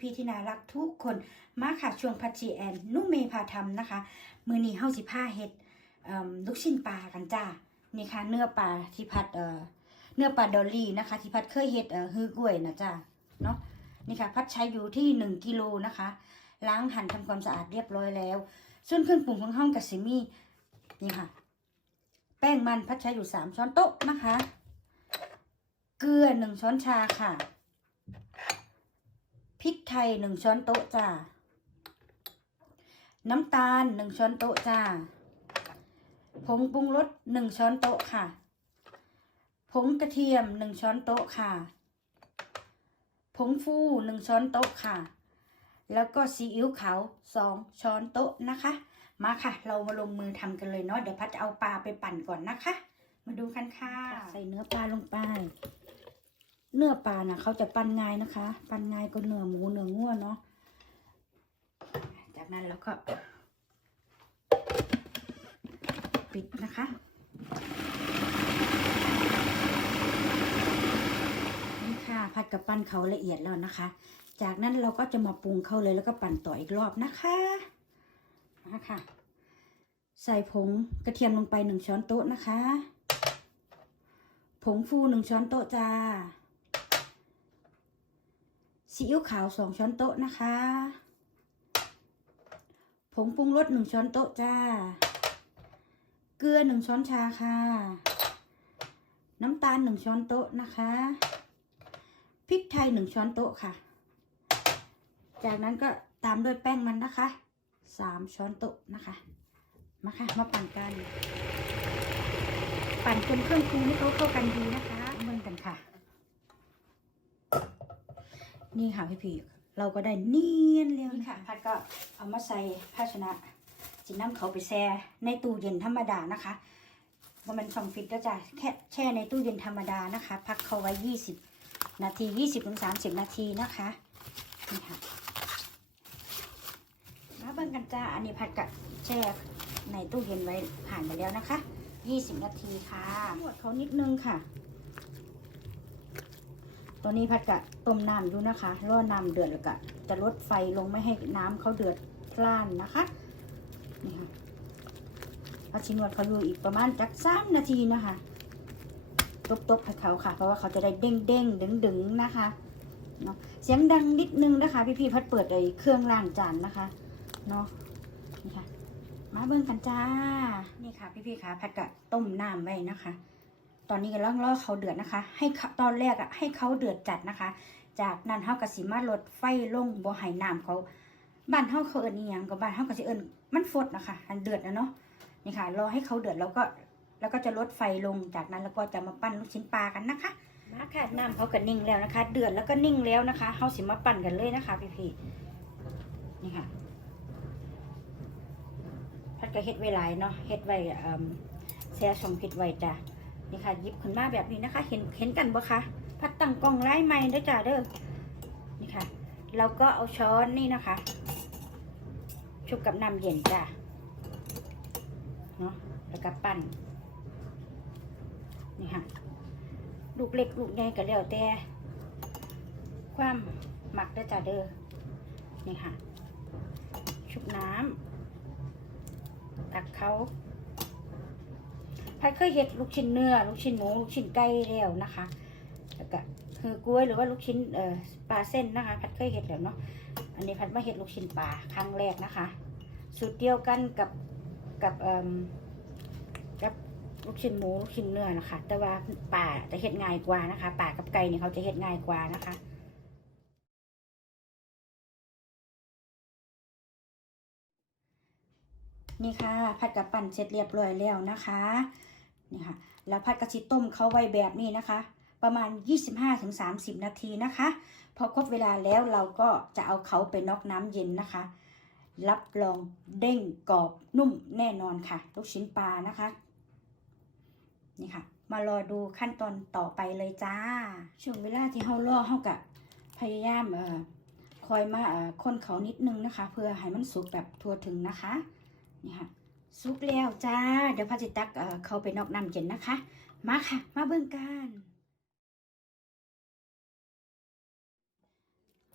พี่ๆที่น่ารักทุกคนมาค่ะช่วงพัชชีแอนนุ่มเมพาทำนะคะมือนี้เฮาสิผ้าเฮ็ดลูกชิ้นปลากันจ้านี่ค่ะเนื้อปลาที่พัดเนื้อปลาดอลลี่นะคะ ที่พัดเคยเฮ็ดเอ่อฮื้อกล้วยนะจ้าเนาะนี่ค่ะพัดใช้อยู่ที่หนึ่งกิโลนะคะล้างหั่นทำความสะอาดเรียบร้อยแล้ว ส่วนเครื่องปรุงของห้องกับซิมี่นี่ค่ะ แป้งมันพัดใช้อยู่สามช้อนโต๊ะนะคะ เกลือหนึ่งช้อนชาค่ะ พริกไทยหนึ่งช้อนโต๊ะจ้า น้ำตาลหนึ่งช้อนโต๊ะจ้า ผงปรุงรสหนึ่งช้อนโต๊ะค่ะ ผงกระเทียมหนึ่งช้อนโต๊ะค่ะ ผงฟูหนึ่งช้อนโต๊ะค่ะ แล้วก็ซีอิ๊วขาวสองช้อนโต๊ะนะคะ มาค่ะ เรามาลงมือทำกันเลยเนาะ เดี๋ยวพัดจะเอาปลาไปปั่นก่อนนะคะ มาดูกันค่ะ ใส่เนื้อปลาลงไป เนื้อปลาน่ะเขาจะปั้นง่ายนะคะ ปั้นง่ายก็เนื้อหมูเนื้องัวเนาะ จากนั้นแล้วก็ ปิดนะคะ นี่ค่ะผัดกับปั้นเขาละเอียดแล้วนะคะ จากนั้นเราก็จะมาปรุงเข้าเลยแล้วก็ปั่นต่ออีกรอบนะคะมาค่ะใส่ผงกระเทียมลงไปหนึ่งช้อนโต๊ะนะคะ ผงฟูหนึ่งช้อนโต๊ะจ้า ซีอิ๊วขาวสองช้อนโต๊ะนะคะ ผงปรุงรสหนึ่งช้อนโต๊ะจ้า เกลือหนึ่งช้อนชาค่ะ น้ำตาลหนึ่งช้อนโต๊ะนะคะ พริกไทยหนึ่งช้อนโต๊ะค่ะ จากนั้นก็ตามด้วยแป้งมันนะคะสามช้อนโต๊ะนะคะ มาค่ะ มาปั่นกัน ปั่นจนเครื่องปรุงให้เขาเข้ากันดีนะคะเบิ่งกันค่ะ นี่ค่ะพี่พี่ๆเราก็ได้เนียนแล้วค่ะพัดก็เอามาใส่ภาชนะจิน้ำเขาไปแช่ในตู้เย็นธรรมดานะคะว่ามันช่องฟิตก็จะแค่แช่ในตู้เย็นธรรมดานะคะ พักเขาไว้ยี่สิบนาทียี่สิบถึงสามสิบนาทีนะคะนี่ค่ะมาเบิ่งกันจ้าอันนี้พัดกับแช่ในตู้เย็นไว้ผ่านไปแล้วนะคะยี่สิบนาทีค่ะนวดเขานิดนึงค่ะ ตัวนี้พัดกะต้มน้ำอยู่นะคะรอน้ำเดือดแล้วก็จะลดไฟลงไม่ให้น้ำเขาเดือดพล่านนะคะนี่ค่ะพัดชินวดเขาอยู่อีกประมาณจักสามนาทีนะคะตบๆให้เขาค่ะ เพราะว่าเขาจะได้เด้งเด้งดึงดึงนะคะเนาะเสียงดังนิดนึงนะคะ พี่ๆพัดเปิดไอ้เครื่องล้างจานนะคะเนาะนี่ค่ะมาเบิ่งกันจ้านี่ค่ะ พี่ๆค่ะพัดกะต้มน้ำไว้นะคะ ตอนนี้กำลังรอเขาเดือดนะคะ ให้ตอนแรกอะให้เขาเดือดจัดนะคะ จากนั้นเฮากะสิมาลดไฟลงบ่ให้น้ำเขา บ้านเฮาเขาเอิ้นอีหยังก็บ้านเฮาก็สิเอิ้นมันฟดนะคะ อันเดือดนะเนาะนี่ค่ะ รอให้เขาเดือดแล้วก็แล้วก็จะลดไฟลงจากนั้นแล้วก็จะมาปั้นลูกชิ้นปลากันนะคะมาค่ะน้ำเขาก็นิ่งแล้วนะคะ เดือดแล้วก็นิ่งแล้วนะคะเฮาสิมาปั้นกันเลยนะคะพี่ๆนี่ค่ะพัดก็เฮ็ดไว้หลายเนาะเฮ็ดไว้เอ่อแช่ชงผิดไว้จ้ะ นี่ค่ะยิบขึ้นมาแบบนี้นะคะ เห็นเห็นกันบ่คะพัดตั้งกล้องไล่ไม้ด้วยจ้าเด้อนี่ค่ะเราก็เอาช้อนนี่นะคะ ชุบกับน้ำเย็นจ้ะเนาะแล้วก็ปั้นนี่ค่ะลูกเล็กลูกใหญ่ก็แล้วแต่ความหมักด้วยจ้าเด้อนี่ค่ะ ชุบน้ำตักเขา พัดเคยเห็ดลูกชิ้นเนื้อ ลูกชิ้นหมู ลูกชิ้นไก่แล้วนะคะแล้วก็คือกล้วยหรือว่าลูกชิ้นเอ่อปลาเส้นนะคะ พัดเคยเห็ดแล้วเนาะ อันนี้พัดมาเห็ดลูกชิ้นปลาครั้งแรกนะคะ สูตรเดียวกันกับกับเอ่อกับลูกชิ้นหมูลูกชิ้นเนื้อนะคะ แต่ว่าป่าจะเห็ดง่ายกว่านะคะป่ากับไก่เนี่ยเขาจะเห็ดง่ายกว่านะคะนี่ค่ะ ผัดกับปั่นเสร็จเรียบร้อยแล้วนะคะ นี่ค่ะ แล้วผัดกระชิต้มเขาไว้แบบนี้นะคะ ประมาณ 25-30 นาทีนะคะ พอครบเวลาแล้วเราก็จะเอาเขาไปน็อกน้ำเย็นนะคะ รับรองเด้งกรอบนุ่มแน่นอนค่ะ ลูกชิ้นปลานะคะ นี่ค่ะ มารอดูขั้นตอนต่อไปเลยจ้า ช่วงเวลาที่เขาล่อเขากะพยายามเอ่อคอยมาเอ่อคนเขานิดนึงนะคะ เพื่อให้มันสุกแบบทั่วถึงนะคะ นี่ค่ะ ซุปแล้วจ้า เดี๋ยวพาจิตักเอ่อเข้าไปนอกน้ำเย็นนะคะ มาค่ะ มาเบิ่งกัน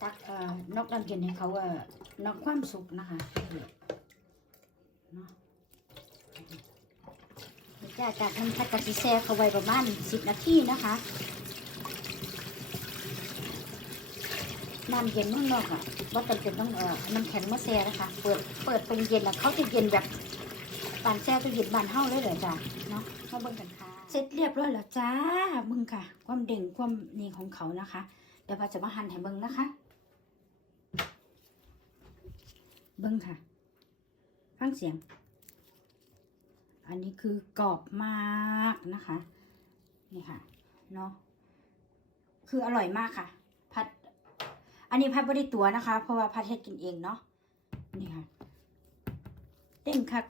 ตักเอ่อนอกน้ำเย็นให้เขาเออนอกความสุกนะคะเนาะเดี๋ยวจากนั้นพัดกะทิแซ่เขาไว้ประมาณสิบนาทีนะคะน้ำเย็นข้างนอกอะว่าจำเป็นต้องเอ่อน้ำแข็งมาแช่นะคะ เปิดเปิดเป็นเย็นแล้วเขาจะเย็นแบบ ปานแช่ตัวเย็นบานเฮาเลยเหรอจ้ะเนาะมาเบิ่งกันค่ะเสร็จเรียบร้อยแล้วจ้ามึงค่ะ ความเด่งความนี่ของเขานะคะ เดี๋ยวพาจะมาหั่นให้เบิ่งนะคะ เบิ่งค่ะฟังเสียง อันนี้คือกรอบมากนะคะ นี่ค่ะเนาะคืออร่อยมากค่ะ พัด อันนี้พัดไม่ได้ตัวนะคะ เพราะว่าพัดเฮ็ดกินเองเนาะนี่ค่ะเด้งคัก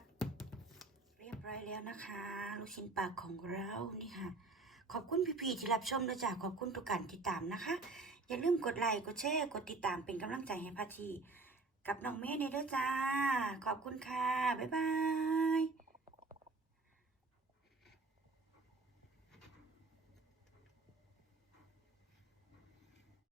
อยแล้วนะคะ ลูกชิ้นปลาของเรานี่ค่ะ ขอบคุณพี่ๆที่รับชมด้วยจ้ะขอบคุณทุกการติดตามนะคะ อย่าลืมกดไลค์กดแชร์กดติดตามเป็นกำลังใจให้พัทีกับน้องเมย์ในเด้อจ้า ขอบคุณค่ะ บ๊ายบาย